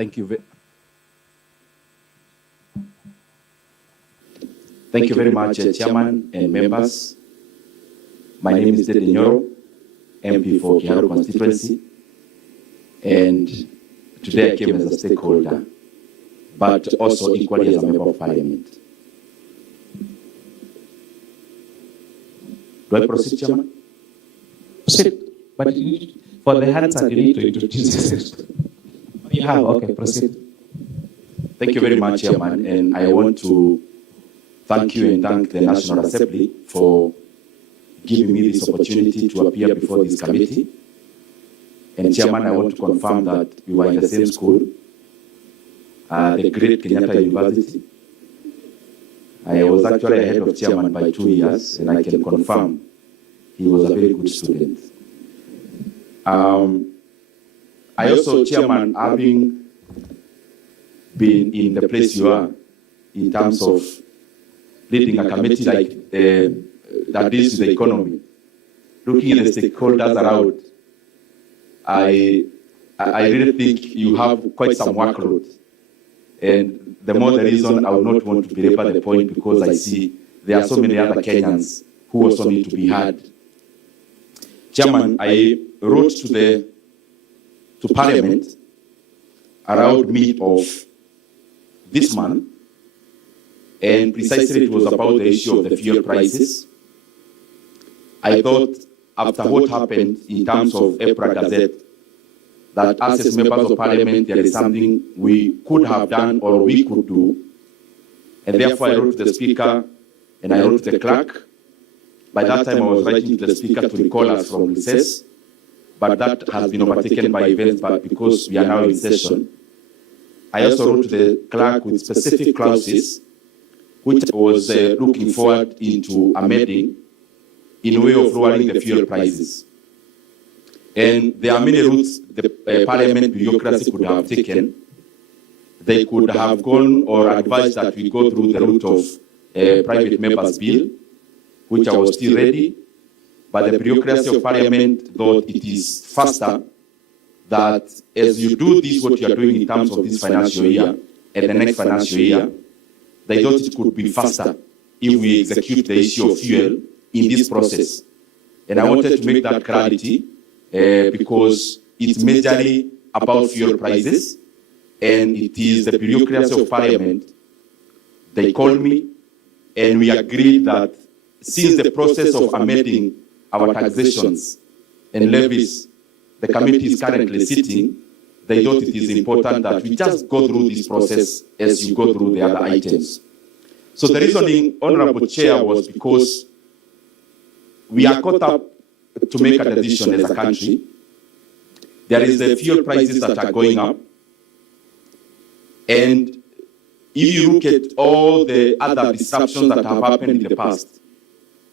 Thank you. Thank you very much, Chairman and members. My name is Ndindi Nyoro, MP for Nyoro constituency, and today I came as a stakeholder, but also equally as a member of parliament. Do I proceed, Chairman? Proceed, but for the answer, you need to introduce yourself. You have, okay, proceed. Thank you very much, Chairman, and I want to thank you and thank the National Assembly for giving me this opportunity to appear before this committee. And Chairman, I want to confirm that we were in the same school, the great Kenyatta University. I was actually ahead of Chairman by 2 years, and I can confirm he was a very good student. I also, Chairman, having been in the place you are, in terms of leading a committee like that deals with the economy, looking at the stakeholders around, I really think you have quite some workload. And the more the reason I would not want to belabor the point, because I see there are so many other Kenyans who also need to be heard. Chairman, I wrote to Parliament around mid of this month, and precisely it was about the issue of the fuel prices. I thought after what happened in terms of EPRA Gazette, that as members of Parliament, there is something we could have done or we could do. And therefore I wrote to the Speaker and I wrote to the Clerk. By that time I was writing to the Speaker to recall us from recess, but that has been overtaken by events, but because we are now in session. I also wrote to the Clerk with specific clauses which was looking forward into amending in a way of lowering the fuel prices. And there are many routes the Parliament bureaucracy could have taken. They could have gone or advised that we go through the route of private members' bill, which I was still ready, but the bureaucracy of Parliament thought it is faster that as you do this, what you are doing in terms of this financial year and the next financial year, they thought it could be faster if we execute the issue of fuel in this process. And I wanted to make that clarity because it's majorly about fuel prices, and it is the bureaucracy of Parliament. They called me, and we agreed that since the process of amending our taxations and levies, the committee is currently sitting, they thought it is important that we just go through this process as you go through the other items. So the reasoning, Honorable Chair, was because we are caught up to make a decision as a country. There is the fuel prices that are going up. And if you look at all the other disruptions that have happened in the past,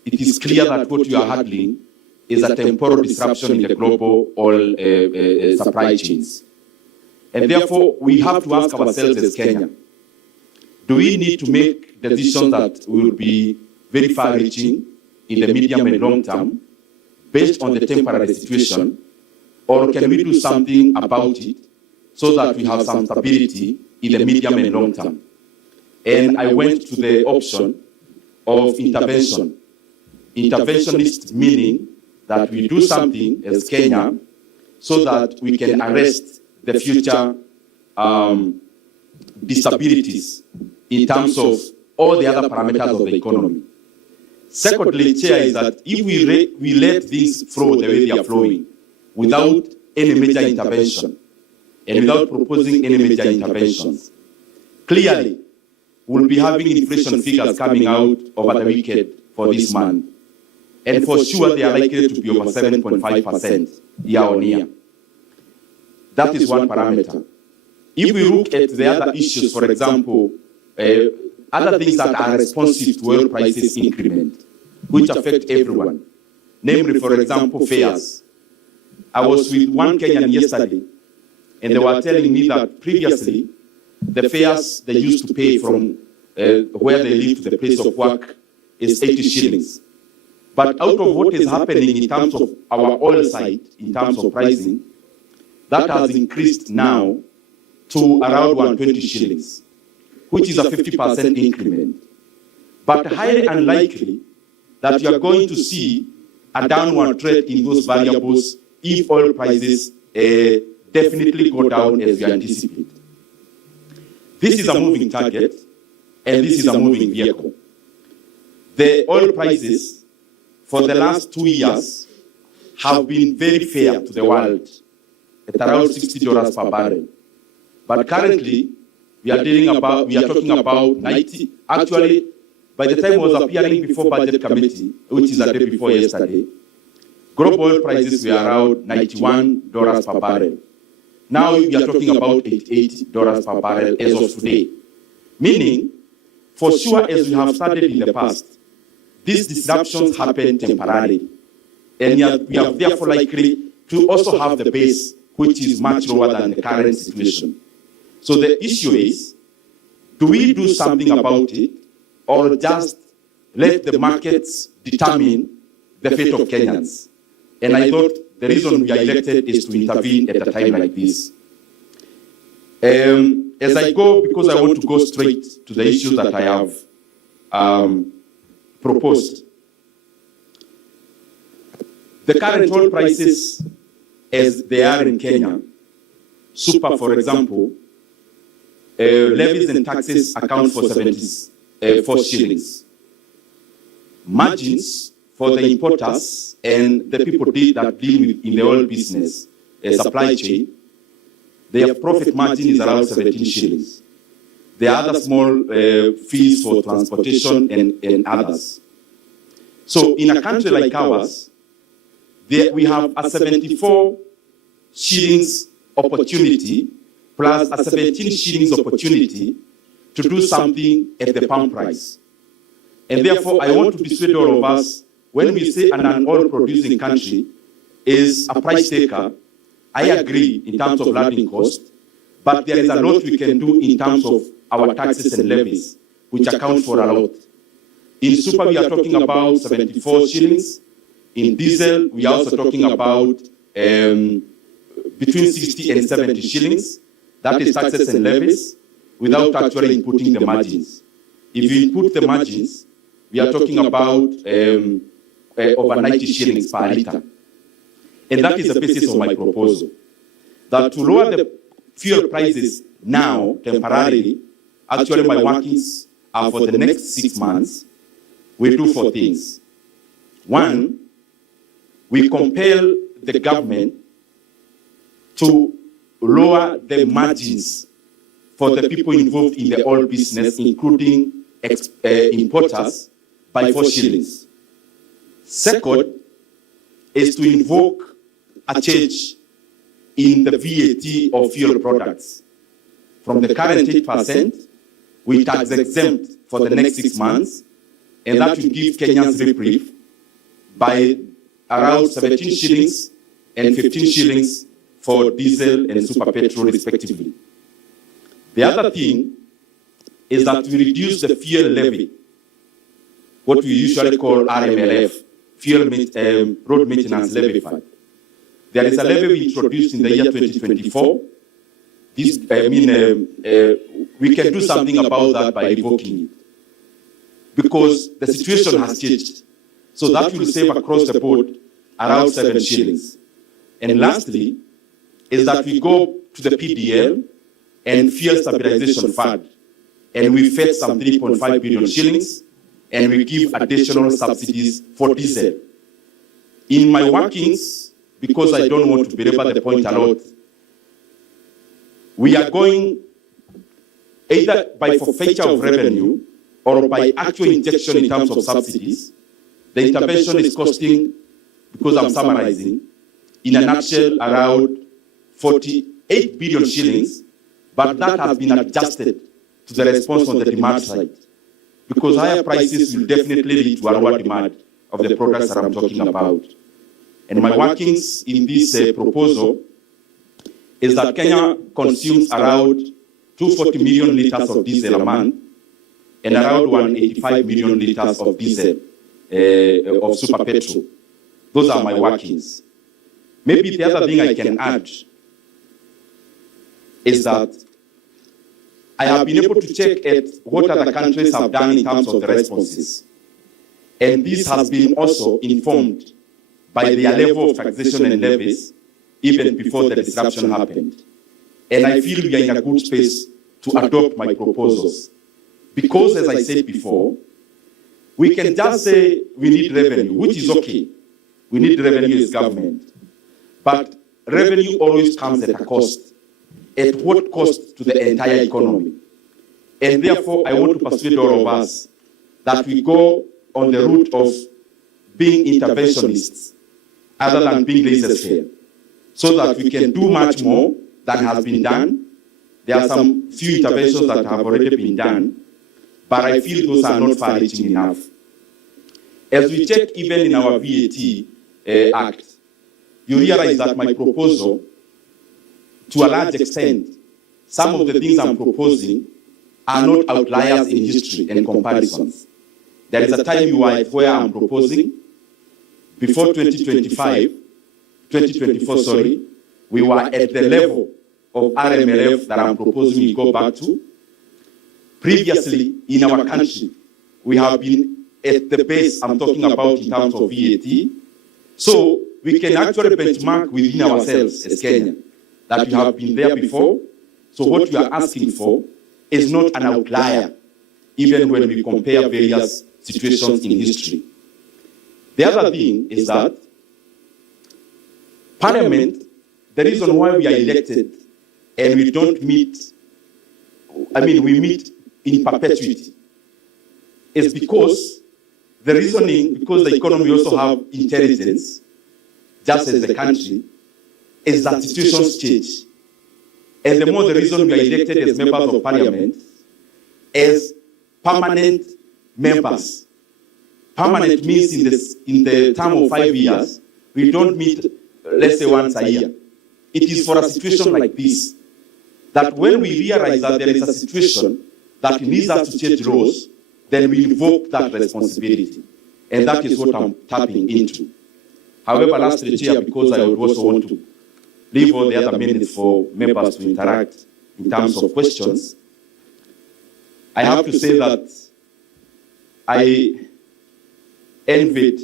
it is clear that what you are handling is a temporal disruption in the global oil supply chains. And therefore, we have to ask ourselves as Kenya, do we need to make decisions that will be very far-reaching in the medium and long term, based on the temporary situation, or can we do something about it so that we have some stability in the medium and long term? And I went to the option of intervention. Interventionist meaning that we do something as Kenya so that we can arrest the future disabilities in terms of all the other parameters of the economy. Secondly, Chair, is that if we let things flow the way they are flowing without any major intervention and without proposing any major interventions, clearly we'll be having inflation figures coming out over the weekend for this month. And for sure, they are likely to be over 7.5% year on year. That is one parameter. If we look at the other issues, for example, other things that are responsive to oil prices increment, which affect everyone, namely, for example, fares. I was with one Kenyan yesterday, and they were telling me that previously, the fares they used to pay from where they live to the place of work is 80 shillings. But out of what is happening in terms of our oil side, in terms of pricing, that has increased now to around 120 shillings, which is a 50% increment. But highly unlikely that you are going to see a downward trend in those variables if oil prices definitely go down as we anticipate. This is a moving target, and this is a moving vehicle. The oil prices for the last 2 years have been very fair to the world at around $60 per barrel. But currently, we are talking about 90. Actually, by the time I was appearing before Budget Committee, which is a day before yesterday, global oil prices were around $91 per barrel. Now we are talking about $88 per barrel as of today. Meaning, for sure, as we have started in the past, these disruptions happen temporarily. And we are therefore likely to also have the base, which is much lower than the current situation. So the issue is, do we do something about it, or just let the markets determine the fate of Kenyans? And I thought the reason we are elected is to intervene at a time like this. As I go, because I want to go straight to the issues that I have proposed. The current oil prices, as they are in Kenya, super, for example, levies and taxes account for 74 shillings. Margins for the importers and the people that deal with in the oil business, supply chain, their profit margin is around 17 shillings. There are other small fees for transportation and others. So in a country like ours, we have a 74 shillings opportunity plus a 17 shillings opportunity to do something at the pump price. And therefore, I want to dissuade all of us, when we say an oil-producing country is a price taker, I agree in terms of landing cost, but there is a lot we can do in terms of our taxes and levies, which account for a lot. In super, we are talking about 74 shillings. In diesel, we are also talking about between 60 and 70 shillings. That is taxes and levies, without actually inputting the margins. If you input the margins, we are talking about over 90 shillings per litre. And that is the basis of my proposal. That to lower the fuel prices now, temporarily, actually my workings are for the next 6 months, we do 4 things. One, we compel the government to lower the margins for the people involved in the oil business, including importers, by 4 shillings. Second is to invoke a change in the VAT of fuel products. From the current 8%, we tax exempt for the next 6 months, and that will give Kenyans reprieve by around 17 shillings and 15 shillings for diesel and super petrol respectively. The other thing is that we reduce the fuel levy, what we usually call RMLF, Road Maintenance Levy Fund. There is a levy we introduced in the year 2024. We can do something about that by revoking it, because the situation has changed. So that will save across the board around 7 shillings. And lastly, is that we go to the PDL and Fuel Stabilization Fund, and we fetch some 3.5 billion shillings, and we give additional subsidies for diesel. In my workings, because I don't want to belabor the point a lot, we are going either by forfeiture of revenue or by actual injection in terms of subsidies. The intervention is costing, because I'm summarizing, in a nutshell, around 48 billion shillings, but that has been adjusted to the response on the demand side, because higher prices will definitely lead to a lower demand of the products that I'm talking about. And my workings in this proposal is that Kenya consumes around 240 million liters of diesel a month and around 185 million liters of diesel of super petrol. Those are my workings. Maybe the other thing I can add is that I have been able to check at what other countries have done in terms of the responses. And this has been also informed by their level of taxation and levies even before the disruption happened. And I feel we are in a good space to adopt my proposals. Because, as I said before, we can just say we need revenue, which is okay. We need revenue as government. But revenue always comes at a cost. At what cost to the entire economy? And therefore, I want to persuade all of us that we go on the route of being interventionists other than being laissez-faire, so that we can do much more than has been done. There are some few interventions that have already been done, but I feel those are not far-reaching enough. As we check even in our VAT Act, you realize that my proposal, to a large extent, some of the things I'm proposing are not outliers in history and comparisons. There is a time where I'm proposing, before 2024, we were at the level of RMLF that I'm proposing we go back to. Previously, in our country, we have been at the base I'm talking about in terms of VAT. So we can actually benchmark within ourselves as Kenya, that we have been there before. So what we are asking for is not an outlier, even when we compare various situations in history. The other thing is that Parliament, the reason why we are elected and we don't meet, we meet in perpetuity, is because the reasoning, because the economy also have intelligence, just as the country, is that situations change. And the more the reason we are elected as members of Parliament, as permanent members. Permanent means in the term of 5 years, we don't meet, let's say, once a year. It is for a situation like this, that when we realize that there is a situation that needs us to change laws, then we invoke that responsibility. And that is what I'm tapping into. However, lastly, Chair, because I would also want to leave all the other minutes for members to interact in terms of questions, I have to say that I envied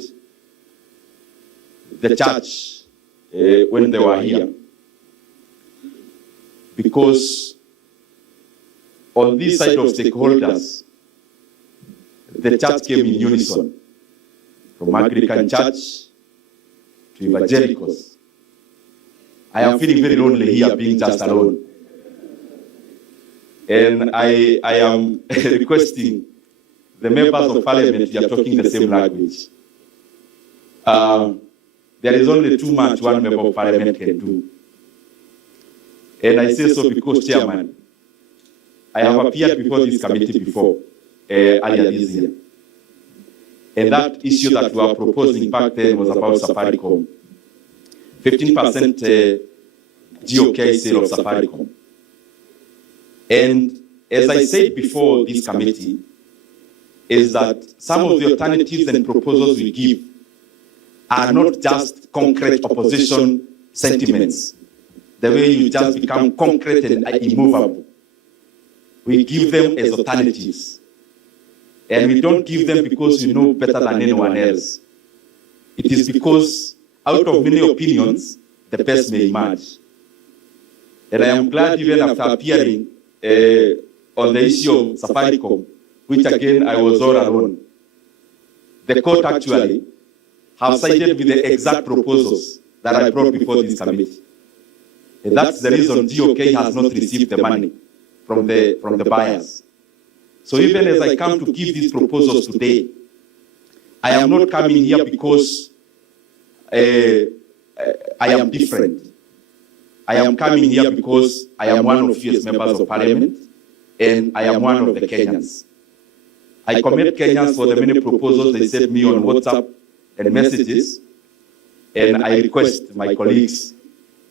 the church when they were here, because on this side of stakeholders, the church came in unison, from Anglican Church to evangelicals. I am feeling very lonely here, being just alone. And I am requesting the members of Parliament, we are talking the same language. There is only too much one member of Parliament can do. And I say so because, Chairman, I have appeared before this committee before, earlier this year. And that issue that we were proposing back then was about Safaricom. 15% GOK sale of Safaricom. And as I said before this committee, is that some of the alternatives and proposals we give are not just concrete opposition sentiments, the way you just become concrete and immovable. We give them as alternatives. And we don't give them because we know better than anyone else. It is because out of many opinions, the best may emerge. And I am glad even after appearing on the issue of Safaricom, which again I was all alone, the court actually have sided with the exact proposals that I brought before this committee. And that's the reason GOK has not received the money from the buyers. So even as I come to give these proposals today, I am not coming here because I am different. I am coming here because I am one of you as members of Parliament, and I am one of the Kenyans. I commend Kenyans for the many proposals they sent me on WhatsApp and messages, and I request my colleagues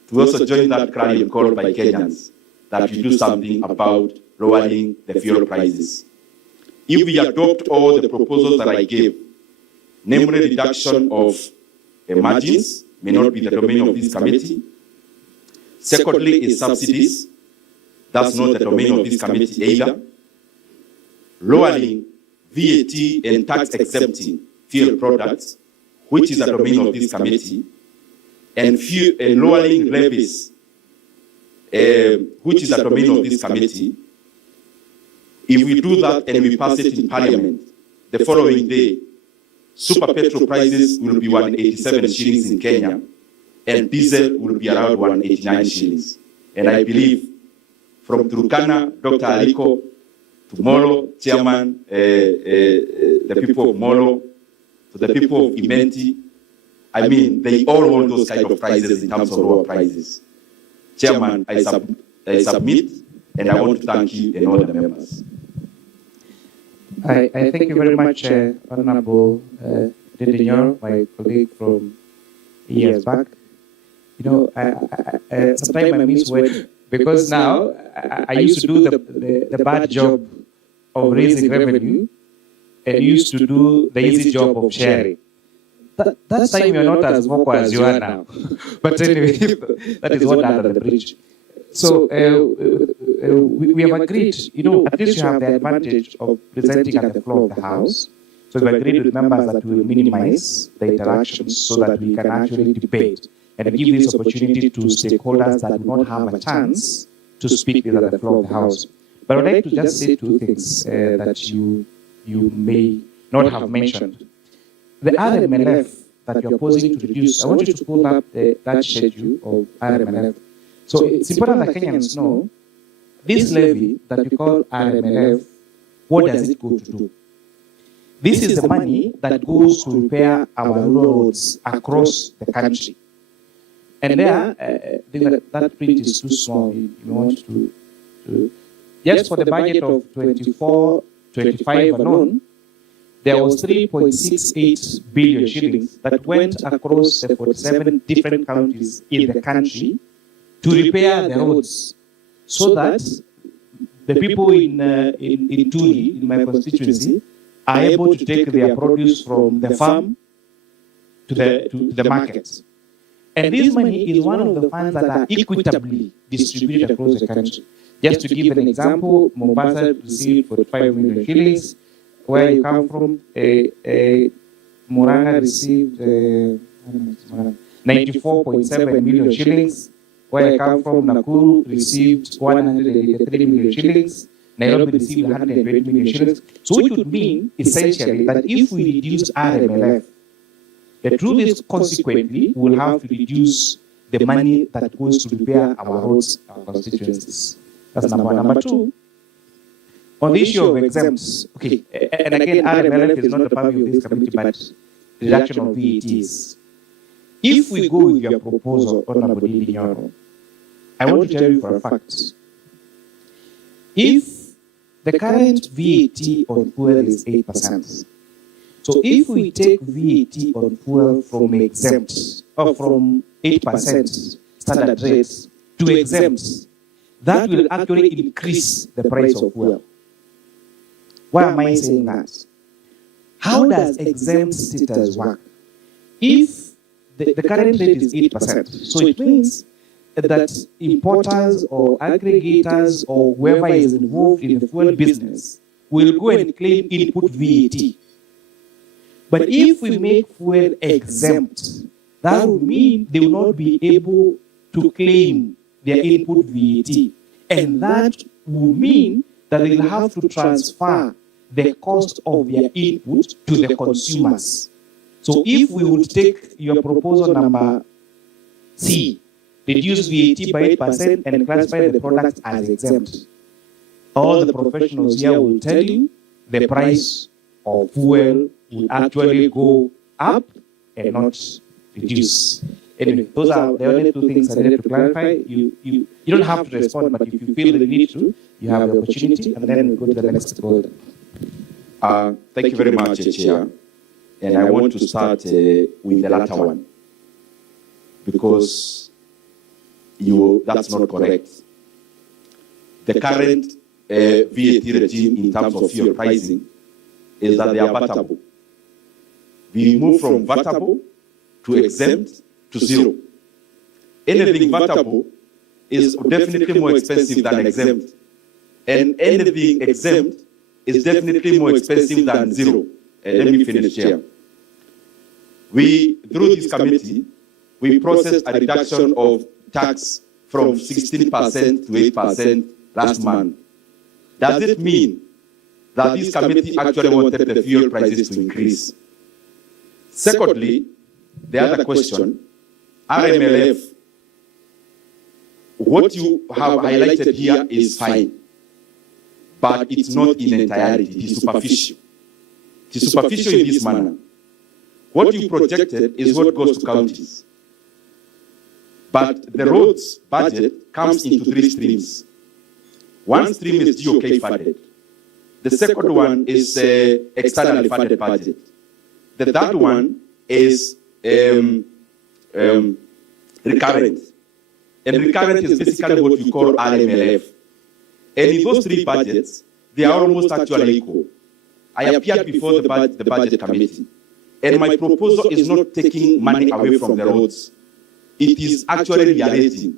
to also join that cry and call by Kenyans that we do something about lowering the fuel prices. If we adopt all the proposals that I gave, namely reduction of margins, may not be the domain of this committee. Secondly is subsidies. That's not the domain of this committee either. Lowering VAT and tax exempting fuel products, which is a domain of this committee, and lowering levies, which is a domain of this committee. If we do that and we pass it in Parliament, the following day, super petrol prices will be 187 shillings in Kenya, and diesel will be around 189 shillings. And I believe from Turkana, Dr. Aliko, to Molo, Chairman, the people of Molo, to the people of Imenti, I mean, they all want those kind of prices in terms of lower prices. Chairman, I submit, and I want to thank you and all the members. I thank you very much, Honorable Ndindi Nyoro, my colleague from years back. You know, sometimes I misword because now I used to do the bad job of raising revenue and used to do the easy job of sharing. That time you're not as vocal as you are now. But anyway, that is what under the bridge. So we have agreed, you know, at least you have the advantage of presenting at the floor of the House. So we've agreed with members that we will minimize the interactions so that we can actually debate and give this opportunity to stakeholders that do not have a chance to speak at the floor of the House. But I'd like to just say two things that you may not have mentioned. The RMLF that you're posing to reduce, I want you to pull up that schedule of RMLF. So it's important that Kenyans know this levy that you call RMLF, what does it go to do? This is the money that goes to repair our rural roads across the country. And there, that print is too small. If you want to just for the budget of 24-25 alone, there was 3.68 billion shillings that went across the 47 different counties in the country to repair the roads, so that the people in Tuli, in my constituency, are able to take their produce from the farm to the markets. And this money is one of the funds that are equitably distributed across the country. Just to give an example, Mombasa received 45 million shillings. Where you come from, Muranga received 94.7 million shillings. Where I come from, Nakuru received 183 million shillings. Nairobi received 120 million shillings. So it would mean, essentially, that if we reduce RMLF, the truth is, consequently, we will have to reduce the money that goes to repair our roads, our constituencies. That's number one. Number two, on the issue of exempts, okay, and again, RMLF is not the purview of this committee, but reduction of VATs. If we go with your proposal, Honorable Ndindi Nyoro, I want to tell you for a fact, if the current VAT on fuel is 8%, so if we take VAT on fuel from exempt, or from 8% standard rates to exempt, that will actually increase the price of fuel. Why am I saying that? How does exempt status work? If the current rate is 8%, so it means that importers or aggregators or whoever is involved in the fuel business will go and claim input VAT. But if we make fuel exempt, that would mean they will not be able to claim their input VAT. And that will mean that they will have to transfer the cost of their input to the consumers. So if we would take your proposal number C, reduce VAT by 8% and classify the products as exempt, all the professionals here will tell you the price of fuel will actually go up and not reduce. Anyway, those are the only two things I needed to clarify. You don't have to respond, but if you feel the need to, you have the opportunity, and then we'll go to the next golden. Thank you very much, Chair. And I want to start with the latter one, because that's not correct. The current VAT regime in terms of fuel pricing is that they are vatable. We move from vatable to exempt to zero. Anything vatable is definitely more expensive than exempt. And anything exempt is definitely more expensive than zero. Let me finish here. Through this committee, we processed a reduction of tax from 16% to 8% last month. Does it mean that this committee actually wanted the fuel prices to increase? Secondly, the other question, RMLF, what you have highlighted here is fine, but it's not in entirety, it is superficial. It is superficial in this manner. What you projected is what goes to counties. But the roads budget comes into 3 streams. One stream is GOK funded. The second one is externally funded budget. The third one is recurrent. And recurrent is basically what we call RMLF. And in those 3 budgets, they are almost actually equal. I appeared before the budget committee. And my proposal is not taking money away from the roads. It is actually rearranging.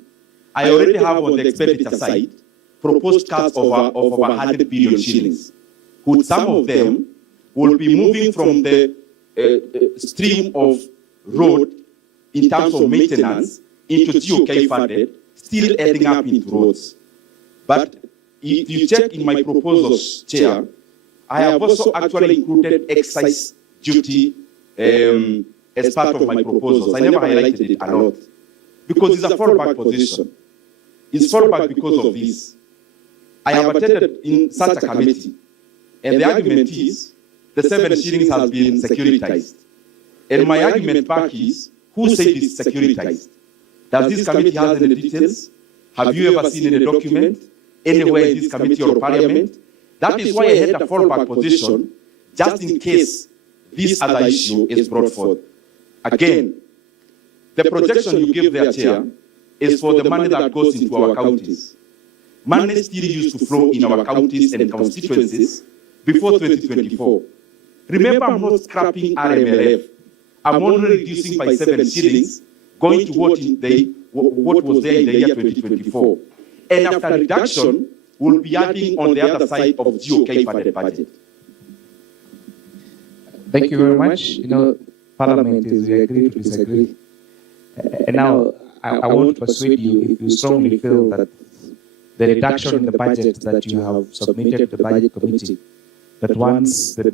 I already have on the expenditure side proposed cuts of over 100 billion shillings. With some of them will be moving from the stream of road in terms of maintenance into GOK funded, still adding up into roads. But if you check in my proposals, Chair, I have also actually included excise duty as part of my proposals. I never highlighted it a lot because it's a fallback position. It's fallback because of this. I have attended in such a committee, and the argument is the 7 shillings has been securitized. And my argument back is, who said it's securitized? Does this committee have any details? Have you ever seen any document anywhere in this committee or parliament? That is why I had a fallback position, just in case this other issue is brought forth. Again, the projection you give there, Chair, is for the money that goes into our counties. Money still used to flow in our counties and constituencies before 2024. Remember, I'm not scrapping RMLF. I'm only reducing by 7 shillings, going to what was there in the year 2024. And after reduction, we'll be adding on the other side of GOK funded budget. Thank you very much. You know, Parliament is we agree to disagree. And now I want to persuade you, if you strongly feel that the reduction in the budget that you have submitted to the budget committee, that once the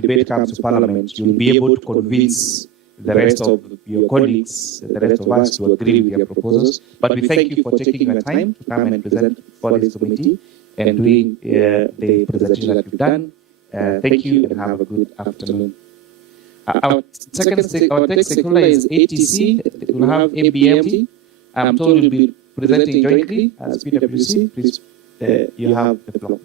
debate comes to Parliament, you'll be able to convince the rest of your colleagues, the rest of us to agree with your proposals. But we thank you for taking your time to come and present for this committee and doing the presentation that you've done. Thank you and have a good afternoon. Our next stakeholder is ATC. It will have ABMT. I'm told you'll be presenting jointly as PwC. Please, you have the floor.